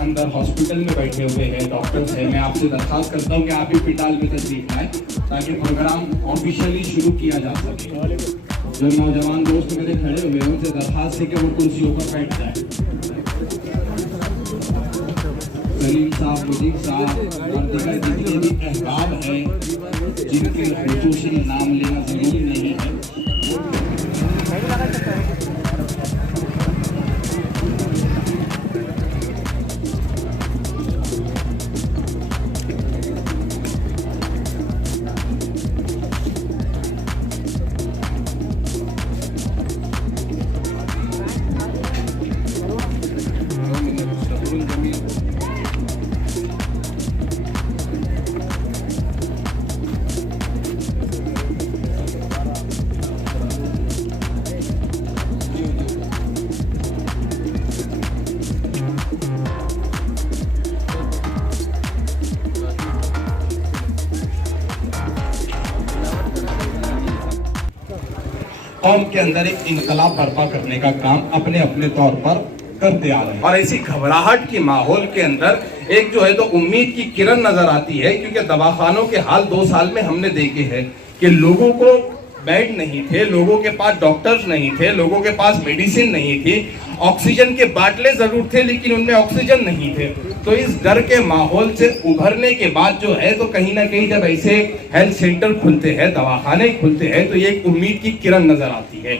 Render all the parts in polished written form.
अंदर हॉस्पिटल में बैठे हुए हैं डॉक्टर्स हैं, मैं आपसे दरखास्त करता हूँ कि आप भी पिटाल में तशरीफ लाएं ताकि प्रोग्राम ऑफिशियली शुरू किया जा सके। जो नौजवान दोस्त मेरे खड़े हुए हैं उनसे दरखास्त है कि वो कुर्सियों पर बैठ जाए। सलीम साहब, मुजीब साहब और दीगर जितने भी अहबाब हैं जिनके खुसूसी नाम लेना जरूरी नहीं है, कौम के अंदर एक इनकलाब बर्पा करने का काम अपने अपने तौर पर करते आ रहे हैं। और ऐसी घबराहट की माहौल के अंदर एक जो है तो उम्मीद की किरण नजर आती है, क्योंकि दवाखानों के हाल 2 साल में हमने देखे हैं कि लोगों को बेड नहीं थे, लोगों के पास डॉक्टर्स नहीं थे, लोगों के पास मेडिसिन नहीं थी, ऑक्सीजन के बाटले जरूर थे लेकिन उनमें ऑक्सीजन नहीं थे। तो इस डर के माहौल से उभरने के बाद जो है तो कहीं ना कहीं जब ऐसे हेल्थ सेंटर खुलते हैं, दवाखाने खुलते हैं, तो ये एक उम्मीद की किरण नजर आती है।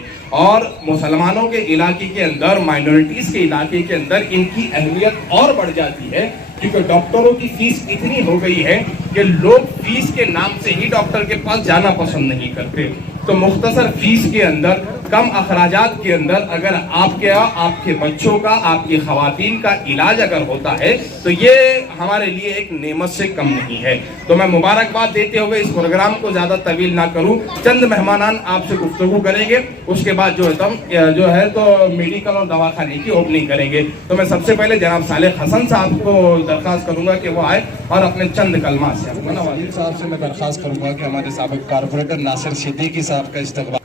और मुसलमानों के इलाके के अंदर, माइनॉरिटीज के इलाके के अंदर इनकी अहमियत और बढ़ जाती है, क्योंकि डॉक्टरों की फीस इतनी हो गई है कि लोग फीस के नाम से ही डॉक्टर के पास जाना पसंद नहीं करते। तो मुख्तसर फीस के अंदर, कम अखराजात के अंदर अगर आपके बच्चों का, आपकी खवातीन का इलाज अगर होता है तो ये हमारे लिए एक नेमत से कम नहीं है। तो मैं मुबारकबाद देते हुए इस प्रोग्राम को ज्यादा तवील ना करूं, चंद मेहमानान आपसे गुफ्तगू करेंगे, उसके बाद जो है तो मेडिकल और दवाखाने की ओपनिंग करेंगे। तो मैं सबसे पहले जनाब सालेह हसन साहब को दरखास्त करूंगा कि वो आए और अपने चंद कलमा से वाजिद साहब से मैं दरखास्त करूंगा कि हमारे साबिक कारपोरेटर नासिर सिद्दीकी साहब का इस्तकबाल।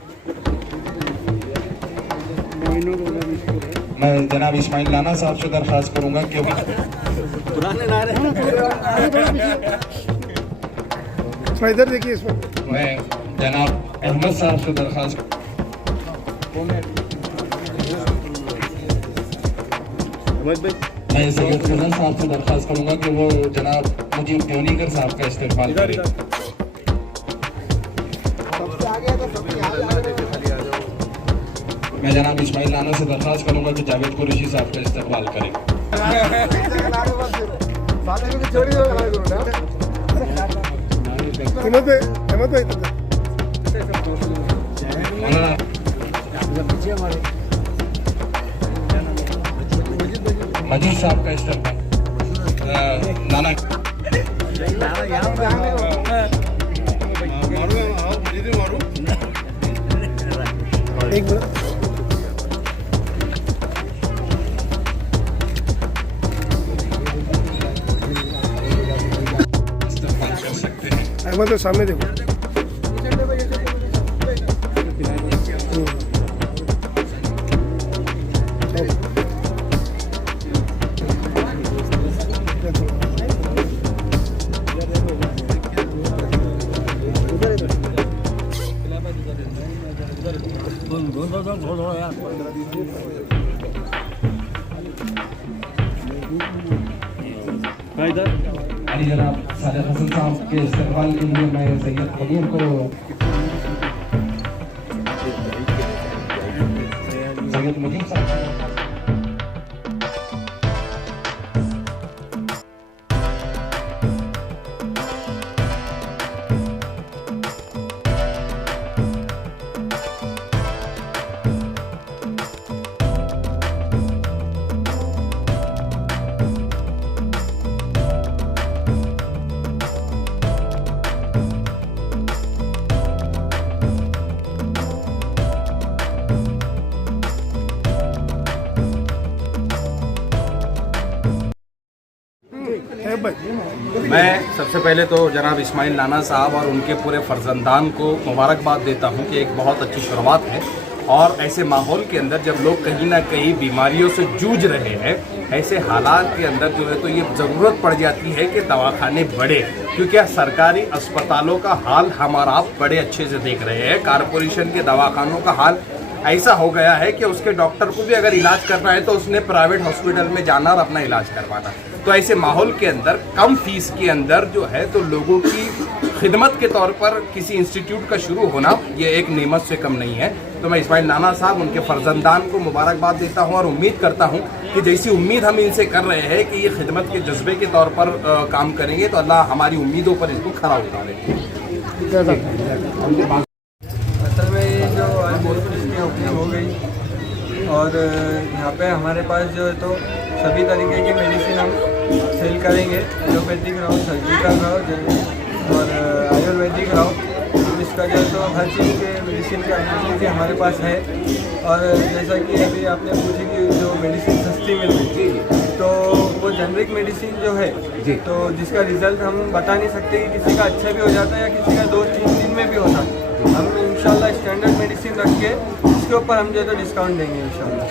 मैं जनाब इस्माइल लाना साहब से दरखास्त करूंगा कि इधर देखिए इसमें। मैं जनाब अहमद साहब से दरखास्त मैं सैयद फजल साहब से दरखास्त करूंगा कि वो जनाब मुजीब देवनीकर साहब का इस्तेमाल करें। मैं जनाब इस्माइल लाना से दरखास्त करूंगा कि जावेद कुरैशी साहब का इस्तेमाल करें। मजीद साहब का इस्तेमाल नाना एक मिनट। अहमद तो सामने देखो। अली जनाब सादिक हसन साहब के इस्तेमाल के लिए मैं सैयद कलीम को सैयद मुजीब साहब है भाई। मैं सबसे पहले तो जनाब इस्माइल नाना साहब और उनके पूरे फर्जंदान को मुबारकबाद देता हूं कि एक बहुत अच्छी शुरुआत है और ऐसे माहौल के अंदर जब लोग कहीं ना कहीं बीमारियों से जूझ रहे हैं, ऐसे हालात के अंदर जो है तो ये ज़रूरत पड़ जाती है कि दवाखाने बढ़े, क्योंकि सरकारी अस्पतालों का हाल हमारा आप बड़े अच्छे से देख रहे हैं। कारपोरेशन के दवाखानों का हाल ऐसा हो गया है कि उसके डॉक्टर को भी अगर इलाज करना है तो उसने प्राइवेट हॉस्पिटल में जाना और अपना इलाज करवाना। तो ऐसे माहौल के अंदर कम फीस के अंदर जो है तो लोगों की खिदमत के तौर पर किसी इंस्टीट्यूट का शुरू होना ये एक नेमत से कम नहीं है। तो मैं इस्माइल नाना साहब उनके फर्जंदान को मुबारकबाद देता हूँ और उम्मीद करता हूँ कि जैसी उम्मीद हम इनसे कर रहे हैं कि ये खिदमत के जज्बे के तौर पर काम करेंगे तो अल्लाह हमारी उम्मीदों पर इसको खरा उतारे। असल में ये जो आज की ओपनिंग हो गई और यहाँ पे हमारे पास जो है तो सभी तरीके की मेडिसिन हम सेल करेंगे। एलोपैथिक रहो, सर्जिकल रहो और आयुर्वेदिक रहो। इसका जो है तो हर चीज़ के मेडिसिन का फैसिलिटी हमारे पास है। और जैसा कि अभी आपने पूछी कि जो मेडिसिन सस्ती मिल रही है तो वो जेनरिक मेडिसिन जो है तो जिसका रिजल्ट हम बता नहीं सकते कि किसी का अच्छा भी हो जाता है या किसी का 2-3 दिन में भी होता है। हम इंशाल्लाह स्टैंडर्ड मेडिसिन रख के इसके ऊपर हम जो है तो डिस्काउंट देंगे इंशाल्लाह।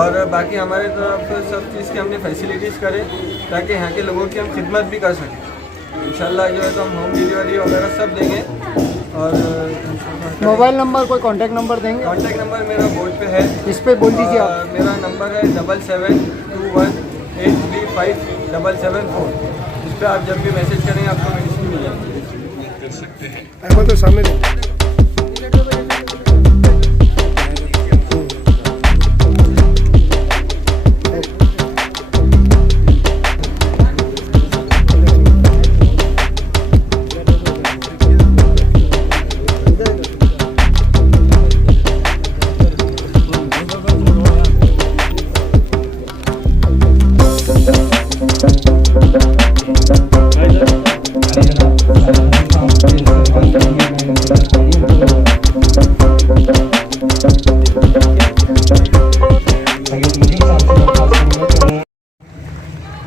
और बाकी हमारे तरफ सब चीज़ की हमने फैसिलिटीज़ करें ताकि यहाँ के लोगों की हम खिदमत भी कर सकें। इंशाल्लाह जो है तो हम होम डिलीवरी वगैरह सब देंगे। और मोबाइल नंबर कोई कांटेक्ट नंबर देंगे? कांटेक्ट नंबर मेरा बोर्ड पे है, इस पे बोल दीजिए आप। मेरा नंबर है 7721835774। इस पर आप जब भी मैसेज करेंगे आपको मेडिसिन मिल जाएगी। अहमद तो सामने देखो।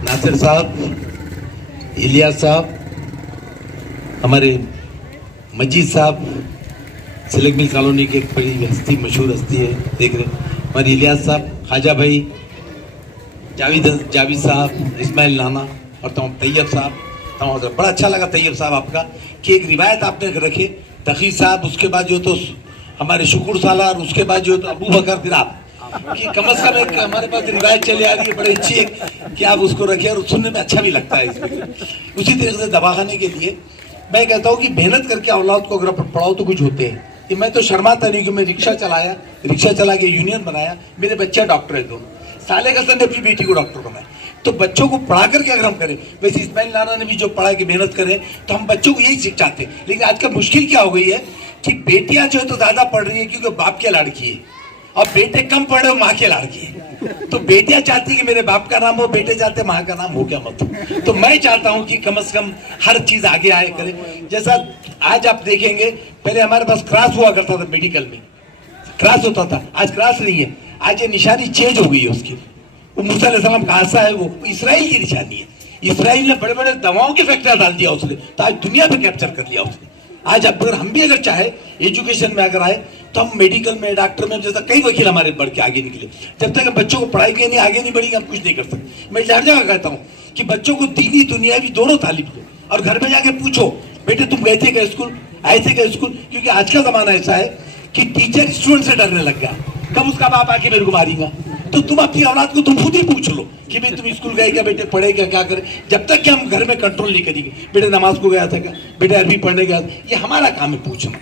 नासिर साहब, इलियास साहब, हमारे मजीद साहब, सिलेक मिल कॉलोनी की एक बड़ी हस्ती, मशहूर हस्ती है, देख रहे हमारे इलियास साहब, ख्वाजा भाई, जावेद साहब, इस्माइल नाना और तैयब साहब। बड़ा अच्छा लगा तैयब साहब आपका कि एक रिवायत आपने रखे, तकी साहब, उसके बाद जो तो हमारे शुक्र सालार, उसके बाद जो तो अबू बकर, फिर आप, कि कम अज कम एक हमारे पास रिवायत चली आ रही है बड़ी अच्छी कि आप उसको रखें और सुनने में अच्छा भी लगता है इसमें। उसी तरीके से दवाखाने के लिए मैं कहता हूँ कि मेहनत करके औलाद को अगर पढ़ाओ तो कुछ होते हैं। कि मैं तो शर्माता नहीं कि मैं रिक्शा चला के यूनियन बनाया, मेरे बच्चे डॉक्टर है दोनों, साले हसन ने अपनी बेटी को डॉक्टर बनाया। तो बच्चों को पढ़ा करके अगर हम करें, वैसे इस्माइल नाना ने भी जो पढ़ा के मेहनत करें तो हम बच्चों को यही सिखाते हैं। लेकिन आज का मुश्किल क्या हो गई है कि बेटियां जो है तो ज्यादा पढ़ रही है क्योंकि बाप के लाड़की है और बेटे कम पढ़े माँ के लाड़की है। तो बेटियां चाहती कि मेरे बाप का नाम हो, बेटे चाहते माँ का नाम हो क्या मत हो। तो मैं चाहता हूँ कि कम से कम हर चीज आगे आए करे। जैसा आज आप देखेंगे, पहले हमारे पास क्रॉस हुआ करता था, मेडिकल में क्रॉस होता था, आज क्रॉस नहीं है। आज ये निशानी चेंज हो गई है उसकी। वो मूसा अलैहिस्सलाम का आसा है, वो इसराइल की निशानी है। इसराइल ने बड़े बड़े दवाओं की फैक्ट्रियां डाल दिया उसने, तो आज दुनिया पे कैप्चर कर लिया उसने। आज अब अगर हम भी अगर चाहे एजुकेशन में अगर आए तो हम मेडिकल में, डॉक्टर में, जैसा कई वकील हमारे बढ़ के आगे निकले। जब तक बच्चों को पढ़ाई के नहीं आगे नहीं बढ़ेंगे हम कुछ नहीं कर सकते। मैं हर जगह कहता हूँ कि बच्चों को दीनी दुनियावी दोनों तालीम दो और घर में जाके पूछो, बेटे तुम गए थे क्या स्कूल? ऐसे का स्कूल, क्योंकि आज का जमाना ऐसा है कि टीचर स्टूडेंट से डरने लग गया, कब उसका बाप आके मेरे को मारेगा। तो तुम अपनी औलाद को तुम खुद ही पूछ लो कि भाई तुम स्कूल गए क्या बेटे, पढ़े क्या करे। जब तक कि हम घर में कंट्रोल नहीं करेंगे, बेटे नमाज को गया था क्या, बेटे अरबी पढ़ने गया था, ये हमारा काम है पूछना,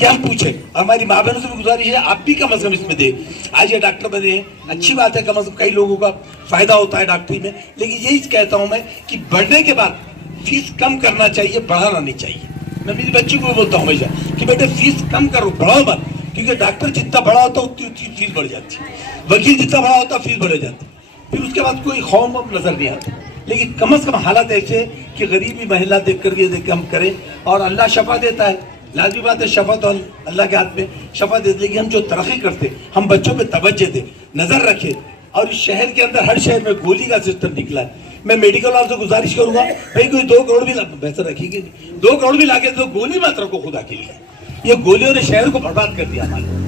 ये हम पूछे। हमारी माँ बहनों से भी गुजारिश है, आप भी कम से कम इसमें दे। आज ये डॉक्टर बने हैं, अच्छी बात है, कम से कम कई लोगों का फायदा होता है डॉक्टरी में, लेकिन यही कहता हूं मैं कि बढ़ने के बाद फीस कम करना चाहिए, बढ़ाना नहीं चाहिए। मैं मेरी बच्ची को भी बोलता हूँ हमेशा कि बेटे फीस कम करो, बढ़ाओ मत, क्योंकि डॉक्टर जितना बड़ा होता है उतनी फीस बढ़ जाती है, वकील जितना बड़ा होता है फीस बढ़ जाती है, फिर उसके बाद कोई खौफ नजर नहीं आता। लेकिन कम से कम हालात ऐसे कि गरीबी महिला देख कर हम करें, और अल्लाह शफा देता है, लाजमी बात है, शफा तो अल्लाह के हाथ में शफा दे। लेकिन हम जो तरक्की करते, हम बच्चों पे तवज्जो दे, नजर रखे। और इस शहर के अंदर हर शहर में गोली का सिस्टम निकला है। मैं मेडिकल वालों से गुजारिश करूंगा, भाई कोई 2 करोड़ भी बेहतर रखेंगे, 2 करोड़ भी लाके तो गोली मत रखो खुदा के लिए। ये गोलियों ने शहर को बर्बाद कर दिया हमारे।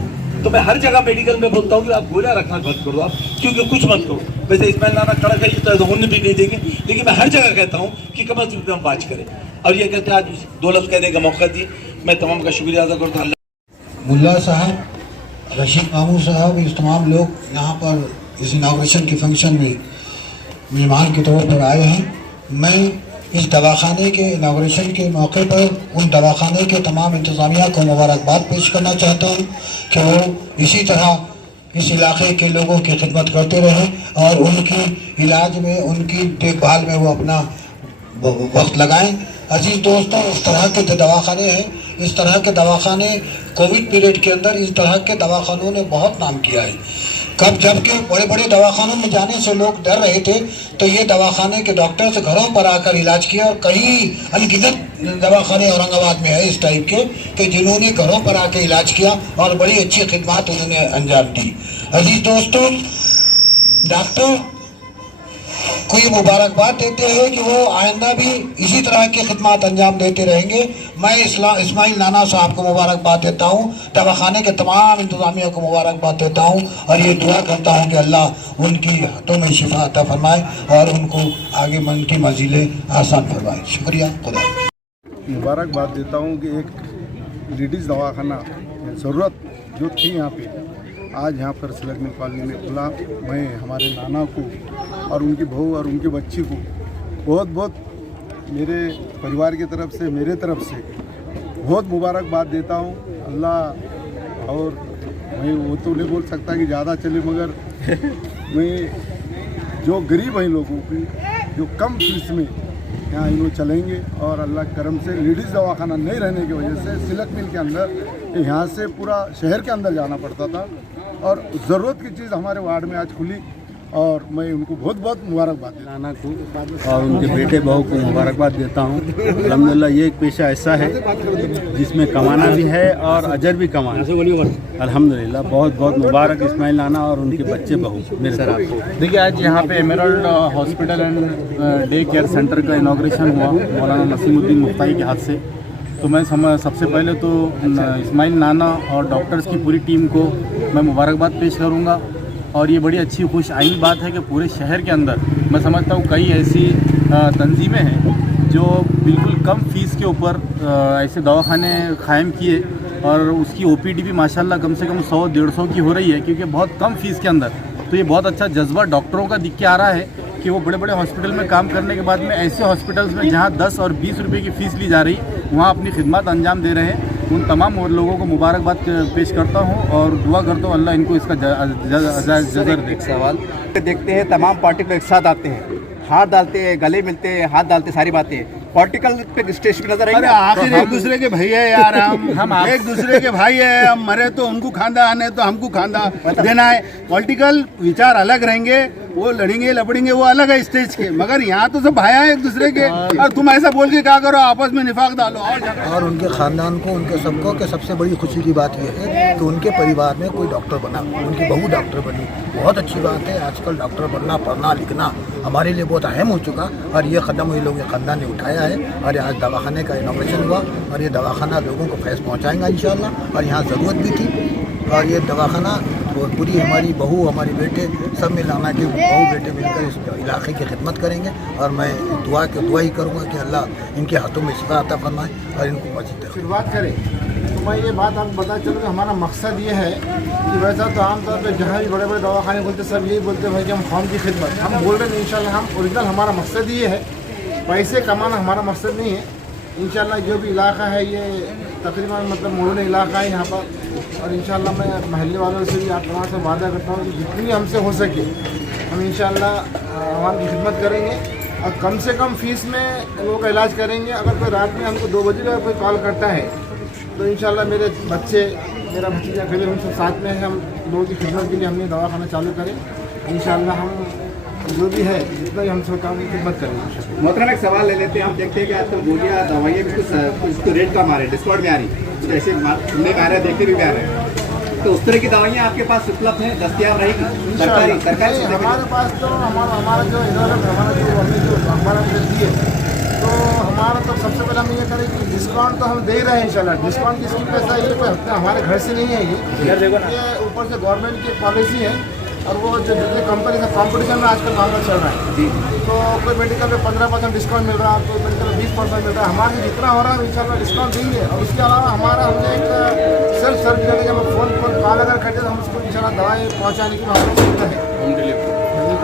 तो मैं हर जगह मेडिकल में बोलता हूँ कि आप गोलियां रखना बंद कर दो, आप क्योंकि कुछ मत करो। वैसे इस्माइल नाना खड़ा कर तो उन्हें भी नहीं देंगे, लेकिन मैं हर जगह कहता हूँ कि कम से कम बात करें। और ये कहते हैं आज 2 लफ्ज़ कहने का मौका दिए, मैं तमाम का शुक्रिया अदा करता हूँ। मुल्ला साहब, रशीद मामू साहब, इस तमाम लोग यहाँ पर इस इनाग्रेशन के फंक्शन में मेहमान के तौर पर आए हैं। मैं इस दवाखाने के इनाग्रेशन के मौके पर उन दवाखाने के तमाम इंतज़ामिया को मुबारकबाद पेश करना चाहता हूँ कि वो इसी तरह इस इलाके के लोगों की खिदमत करते रहें और उनकी इलाज में, उनकी देखभाल में वो अपना वक्त लगाएं। अजीज दोस्तों, इस तरह के दवाखाने हैं, इस तरह के दवाखाने कोविड पीरियड के अंदर इस तरह के दवाखानों ने बहुत नाम किया है। कब जबकि बड़े बड़े दवाखानों में जाने से लोग डर रहे थे, तो ये दवाखाने के डॉक्टर से घरों पर आकर इलाज किया। और कई अनगिनत दवाखाने औरंगाबाद में है इस टाइप के कि जिन्होंने घरों पर आकर इलाज किया और बड़ी अच्छी खिदमत उन्होंने अंजाम दी। अजीज दोस्तों, डॉक्टर को ये मुबारकबाद देते हैं कि वो आइंदा भी इसी तरह की खिदमत अंजाम देते रहेंगे। मैं इस्माइल नाना साहब को मुबारकबाद देता हूँ, दवाखाने के तमाम इंतज़ामिया को मुबारकबाद देता हूँ और ये दुआ करता हूँ कि अल्लाह उनकी हाथों में शिफा अता फरमाए और उनको आगे मन की मंजिलें आसान फरमाए। शुक्रिया, खुदा। मुबारकबाद देता हूँ कि एक लेडीज़ दवाखाना ज़रूरत जो थी यहाँ पे, आज यहाँ पर सिलक मिल कॉलोनी में खुला। मैं हमारे नाना को और उनकी बहू और उनकी बच्ची को बहुत बहुत मेरे परिवार की तरफ से, मेरे तरफ से बहुत मुबारकबाद देता हूँ। अल्लाह, और मैं वो तो नहीं बोल सकता कि ज़्यादा चले, मगर मैं जो गरीब हैं लोगों की, जो कम फीस में यहाँ इन लोग चलेंगे और अल्लाह करम से लेडीज़ दवाखाना नहीं रहने की वजह से सिलक मिल के अंदर यहाँ से पूरा शहर के अंदर जाना पड़ता था और ज़रूरत की चीज़ हमारे वार्ड में आज खुली और मैं उनको बहुत बहुत मुबारकबाद नाना को और उनके बेटे बहू को मुबारकबाद देता हूँ। अल्हम्दुलिल्लाह, ये एक पेशा ऐसा है जिसमें कमाना भी है और अजर भी कमाना। अल्हम्दुलिल्लाह, बहुत बहुत मुबारक इस्माइल नाना और उनके बच्चे बहू मेरे तरफ। देखिए, आज यहाँ पे emerald hospital and day care centre का इनाग्रेशन हुआ मौलाना नसीमुद्दीन मुफ्ताई के हाथ से। तो मैं सबसे पहले तो इस्माइल नाना और डॉक्टर्स की पूरी टीम को मैं मुबारकबाद पेश करूँगा। और ये बड़ी अच्छी खुश आइन बात है कि पूरे शहर के अंदर मैं समझता हूँ कई ऐसी तंजीमें हैं जो बिल्कुल कम फीस के ऊपर ऐसे दवाखाने कायम किए और उसकी ओपीडी भी माशाल्लाह कम से कम 100-150 की हो रही है, क्योंकि बहुत कम फीस के अंदर। तो ये बहुत अच्छा जज्बा डॉक्टरों का दिख के आ रहा है कि वो बड़े बड़े हॉस्पिटल में काम करने के बाद में ऐसे हॉस्पिटल्स में जहाँ 10 और 20 रुपये की फ़ीस ली जा रही, वहाँ अपनी खिदमत अंजाम दे रहे हैं। उन तमाम और लोगों को मुबारकबाद पेश करता हूँ और दुआ करता हूँ अल्लाह इनको इसका जज़र दे। सवाल देखते हैं, तमाम पार्टी को एक साथ आते हैं, हाथ डालते हैं, गले मिलते हैं, हाथ डालते, सारी बातें पॉलिटिकल पे स्टेज पे नजर आएंगे। आखिर एक दूसरे के भाई है यार, हम एक दूसरे के भाई है। हम मरे तो उनको खांदा आने तो हमको खांदा देना है। पॉलिटिकल विचार अलग रहेंगे, वो लड़ेंगे लपड़ेंगे, वो अलग है स्टेज के, मगर यहाँ तो सब भाई एक दूसरे के। और तुम ऐसा बोल के क्या करो, आपस में निफाक डालो। और उनके ख़ानदान को, उनके सबको के सबसे बड़ी खुशी की बात यह है कि उनके परिवार में कोई डॉक्टर बना, उनकी बहू डॉक्टर बनी। बहुत अच्छी बात है। आजकल डॉक्टर बनना, पढ़ना लिखना हमारे लिए बहुत अहम हो चुका और ये कदम ये लोग ख़ानदान ने उठाया है। और आज दवाखाने का इनॉग्रेशन हुआ और ये दवाखाना लोगों को फैज़ पहुँचाएगा इंशाअल्लाह। और यहाँ ज़रूरत भी थी और ये दवाखाना पूरी हमारी बहू, हमारे बेटे सब मिलाना के बहू बेटे मिलकर इस इलाके की खिदमत करेंगे। और मैं दुआ ही करूँगा कि अल्लाह इनके हाथों में शिफा अता फरमाए और इनको मजीद शुरुआत करें। तो मैं ये बात आपको बता चलूँ कि हमारा मकसद ये है कि वैसा तो आमतौर पर जहाँ भी बड़े बड़े दवाखाने बोलते सब यही बोलते हैं भाई कि हम कौम की खिदमत, हम बोल रहे हैं इंशाल्लाह हम ओरिजिनल हमारा मकसद ये है, पैसे कमाना हमारा मकसद नहीं है। इंशाल्लाह जो भी इलाका है ये तकरीबन मतलब मॉडर्न इलाका है यहाँ पर, और इंशाल्लाह मैं महल्ले वालों से भी आप तमाम से वादा करता हूँ कि जितनी हमसे हो सके हम इंशाल्लाह आवाम की खिदमत करेंगे और कम से कम फीस में लोगों का इलाज करेंगे। अगर कोई रात में हमको 2 बजे का कोई कॉल करता है तो इंशाल्लाह मेरे बच्चे, मेरा भतीजा कभी हम सब साथ में है, हम लोगों की खिदमत के लिए हमने दवाखाना चालू करें। इंशाल्लाह हम जो भी है जितना भी हमसे होता है खिदमत करेंगे। मोहतरम एक सवाल ले लेते हैं। हम देखते हैं कि आजकल गोलियाँ दवाइयाँ भी कुछ रेट कम आ रहे हैं, डिस्काउंट में आ रही, जैसे सुनने में आ रहा है, देखते भी आ रहे हैं। तो उस तरह की दवाइयाँ आपके पास उपलब्ध हैं, दस्तियाब रहेगी सरकारी? हमारे पास तो हमारा जो इधर हमारा जो हमारा मिलती है तो हमारा तो सबसे पहले हम ये करें कि डिस्काउंट तो हम दे रहे हैं इंशाल्लाह। डिस्काउंट किसकी पैसा ये कोई हमारे घर से नहीं है, ये ऊपर से गवर्नमेंट की पॉलिसी है। और वो जो जितने कंपनी का कॉम्पिटिशन में आजकल मामला चल रहा है जी, तो कोई मेडिकल में 15% डिस्काउंट मिल रहा है, कोई मेडिकल में 20% मिल रहा है। हमारे जितना हो रहा है इंशाल्लाह डिस्काउंट देंगे। और उसके अलावा हमारा हमने एक सेल्फ सर्विस करने के फ़ोन कॉल अगर करते तो हम उसको इंशाल्लाह दवाएँ पहुँचाने की हमारा सुविधा है,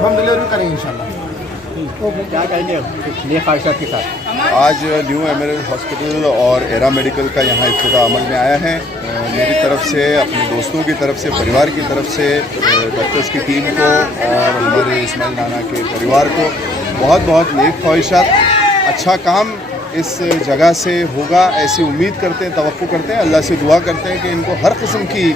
होम डिलीवरी करेंगे इंशाल्लाह। क्या कहेंगे नए ख्वाहिशात के साथ? आज न्यू एमरल्ड हॉस्पिटल और एरा मेडिकल का यहाँ इब्तिदा अमल में आया है। मेरी तरफ से, अपने दोस्तों की तरफ से, परिवार की तरफ से डॉक्टर्स की टीम को और हमारे इस्माइल नाना के परिवार को बहुत बहुत नेक ख्वाहिशात। अच्छा काम इस जगह से होगा ऐसी उम्मीद करते हैं, तवक्को करते हैं, अल्लाह से दुआ करते हैं कि इनको हर किस्म की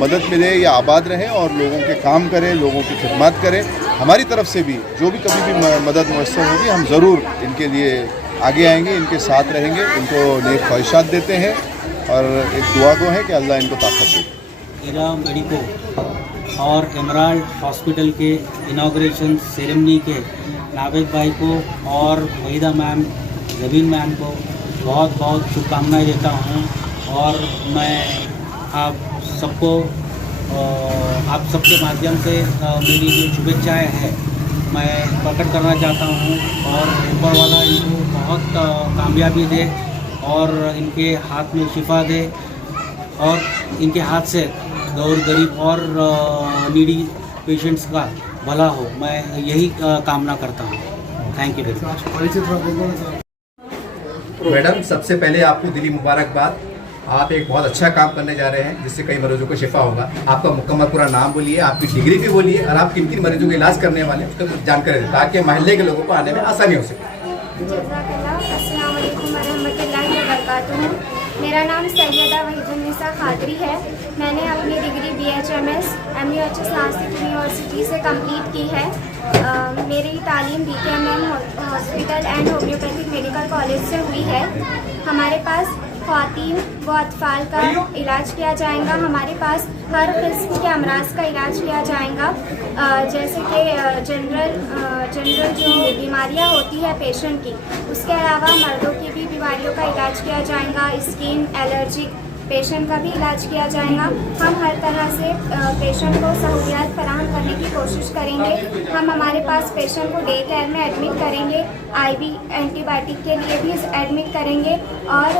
मदद मिले, या आबाद रहें और लोगों के काम करें, लोगों की खिदमत करें। हमारी तरफ से भी जो भी कभी भी मदद मुयस्सर होगी हम ज़रूर इनके लिए आगे आएंगे, इनके साथ रहेंगे, इनको नेक ख्वाहिशात देते हैं और एक दुआ को है कि अल्लाह इनको ताकत दे। एरा मेडिको और एमराल्ड हॉस्पिटल के इनाग्रेशन सेरेमनी के नावेद भाई को और वहीदा मैम, जबीन मैम को बहुत बहुत शुभकामनाएं देता हूँ। और मैं आप सबको, आप सबके माध्यम से मेरी जो शुभेच्छाएँ हैं मैं प्रकट करना चाहता हूँ। और ऊपर वाला इनको बहुत कामयाबी दे और इनके हाथ में शिफा दे और इनके हाथ से गरीब और नीडी पेशेंट्स का भला हो, मैं यही कामना करता हूँ। Thank you very much. Madam, सबसे पहले आपको दिली मुबारकबाद। आप एक बहुत अच्छा काम करने जा रहे हैं जिससे कई मरीजों को शिफा होगा। आपका मुकम्मल पूरा नाम बोलिए, आपकी डिग्री भी बोलिए और आप किन किन मरीजों का इलाज करने वाले हैं उसका कुछ जानकारी दें ताकि महल्ले के लोगों को आने में आसानी हो सके। अस्सलाम वालेकुम वरहमतुल्लाहि वबरकातुहू। मेरा नाम सैयदा वहीदुन्निसा खादरी है। मैंने अपनी degree BHMS MUHS Nashik university से कंप्लीट की है। मेरी तालीम DKMM hospital and homeopathic medical college से हुई है। हमारे पास ख़वातीन व अतफ़ाल का इलाज किया जाएगा। हमारे पास हर किस्म के अमराज का इलाज किया जाएगा, जैसे कि जनरल जो बीमारियां होती है पेशेंट की, उसके अलावा मर्दों की भी बीमारियों का इलाज किया जाएगा। स्किन एलर्जी पेशेंट का भी इलाज किया जाएगा। हम हर तरह से पेशेंट को सहूलियत फराहम करने की कोशिश करेंगे। हम हमारे पास पेशेंट को डे केयर में एडमिट करेंगे, IV एंटीबायोटिक के लिए भी एडमिट करेंगे और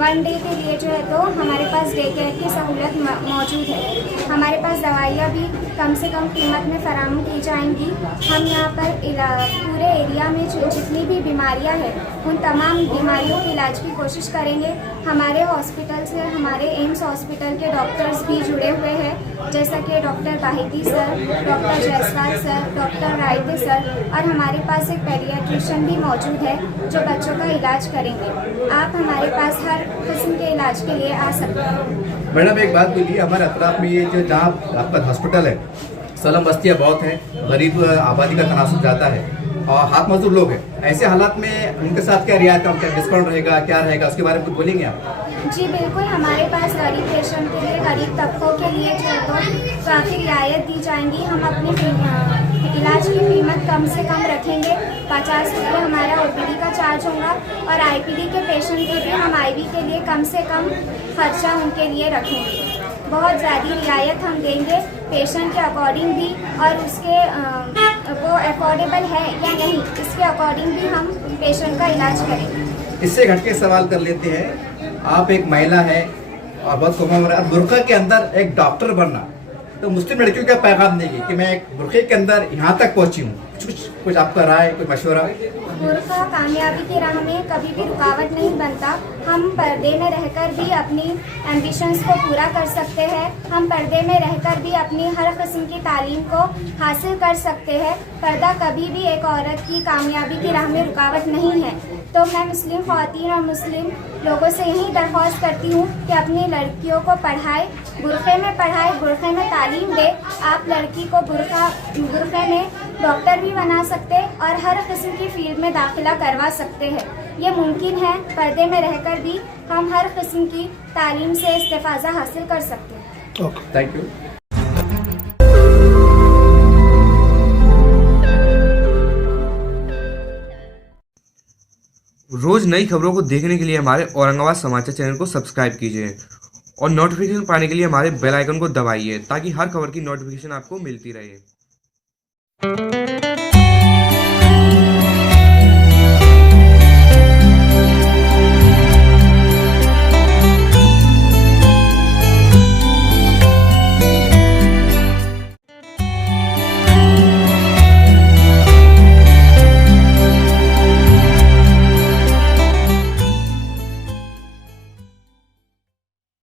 1 डे के लिए जो है तो हमारे पास डे केयर की सहूलियत मौजूद है। हमारे पास दवाइयाँ भी कम से कम कीमत में फराहम की जाएंगी। हम यहाँ पर पूरे एरिया में जितनी भी बीमारियाँ हैं उन तमाम बीमारियों के इलाज की कोशिश करेंगे। हमारे हॉस्पिटल से हमारे एम्स हॉस्पिटल के डॉक्टर्स भी जुड़े हुए हैं, जैसा कि doctor Bahidi sir, doctor Jaiswal sir, doctor Raite sir, और हमारे पास एक पेडियाट्रिशियन भी मौजूद है जो बच्चों का इलाज करेंगे। आप हमारे पास हर किस्म के इलाज के लिए आ सकते हैं। मैडम, एक बात बोलिए, हमारे अतराफ में ये जो जहाँ आपका हॉस्पिटल है, सलम बस्तियाँ बहुत हैं, गरीब आबादी का तनासुब ज़्यादा है और हाथ मजदूर लोग हैं। ऐसे हालात में उनके साथ क्या रियायत, क्या डिस्काउंट रहेगा, क्या रहेगा, उसके बारे में कुछ बोलेंगे आप? जी बिल्कुल, हमारे पास गरीब पेशेंट के लिए, गरीब तबकों के लिए जो है तो काफ़ी रियायत दी जाएंगी। हम अपनी इलाज की कीमत कम से कम रखेंगे। 50 रुपये हमारा OPD का चार्ज होगा और IPD के पेशेंट के लिए हम IV के लिए कम से कम खर्चा उनके लिए रखेंगे। बहुत ज़्यादा रियायत हम देंगे पेशेंट के अकॉर्डिंग भी, और उसके वो अफोर्डेबल है या नहीं इसके अकॉर्डिंग भी हम पेशेंट का इलाज करेंगे। इससे घट के सवाल कर लेते हैं, आप एक महिला है और बहुत कम उम्र है, बुर्का के अंदर एक डॉक्टर बनना, तो मुस्लिम लड़कियों का पैगाम देंगे कि मैं एक बुर्के के अंदर यहाँ तक पहुँची हूँ, कुछ आपका राय, कुछ मशवरा? बुर्का कामयाबी की राह में कभी भी रुकावट नहीं बनता। हम पर्दे में रहकर भी अपनी एम्बिशंस को पूरा कर सकते हैं। हम पर्दे में रहकर भी अपनी हर किस्म की तालीम को हासिल कर सकते हैं। पर्दा कभी भी एक औरत की कामयाबी की राह में रुकावट नहीं है। तो मैं मुस्लिम ख़वातीन और मुस्लिम लोगों से यही दरख्वास्त करती हूँ कि अपनी लड़कियों को पढ़ाए, बुर्के में पढ़ाए, बुर्के में तालीम दे। आप लड़की को बुर्के में डॉक्टर भी बना सकते और हर किस्म की फील्ड में दाखिला करवा सकते हैं। ये मुमकिन है, पर्दे में रहकर भी हम हर किस्म की तालीम से इस्तेफाज़ा हासिल कर सकते हैं। Thank you. रोज नई खबरों को देखने के लिए हमारे औरंगाबाद समाचार चैनल को सब्सक्राइब कीजिए और नोटिफिकेशन पाने के लिए हमारे बेल आइकन को दबाइए ताकि हर खबर की नोटिफिकेशन आपको मिलती रहे।